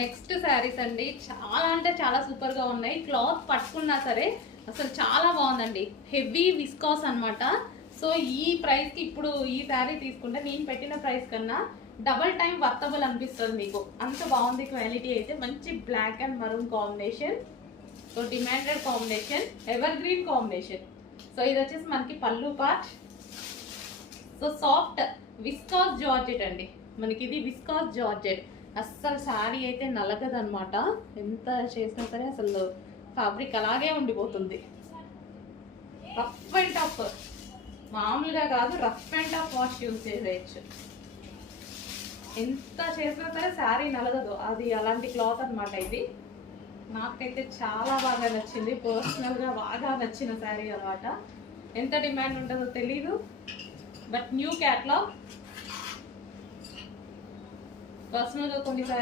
Next saris అండి, చాలా అంటే చాలా సూపర్ గా ఉన్నాయి. క్లాత్ పట్టుకున్నా సరే అసలు చాలా బాగుందండి. హెవీ విస్కాస్ అన్నమాట. సో ఈ ప్రైస్ కి ఇప్పుడు ఈ శారీ తీసుకుంటే నేను పెట్టిన ప్రైస్ కన్నా డబల్ టైం వర్తబుల్ అనిపిస్తుంది మీకు. అంత బాగుంది క్వాలిటీ అయితే. మంచి black and maroon combination. So demanded combination, evergreen combination. So ఇది వచ్చేసి మనకి పళ్ళు part. So soft viscose georgette అండి మనకి. ఇది విస్కాస్ జార్జెట్. అస్సలు శారీ అయితే నలగదనమాట. ఎంత చేసినా సరే అసలు ఫ్యాబ్రిక్ అలాగే ఉండిపోతుంది. రఫ్ అండ్ టఫ్, మామూలుగా కాదు, rough and tough wash use చేసేయచ్చు. ఎంత చేసినా సరే శారీ నలగదు. అది అలాంటి క్లాత్ అనమాట ఇది. నాకైతే చాలా బాగా నచ్చింది. పర్సనల్గా బాగా నచ్చిన శారీ అనమాట. ఎంత డిమాండ్ ఉంటుందో తెలీదు, బట్ న్యూ క్యాటలాగ్. పర్సనల్గా కొన్ని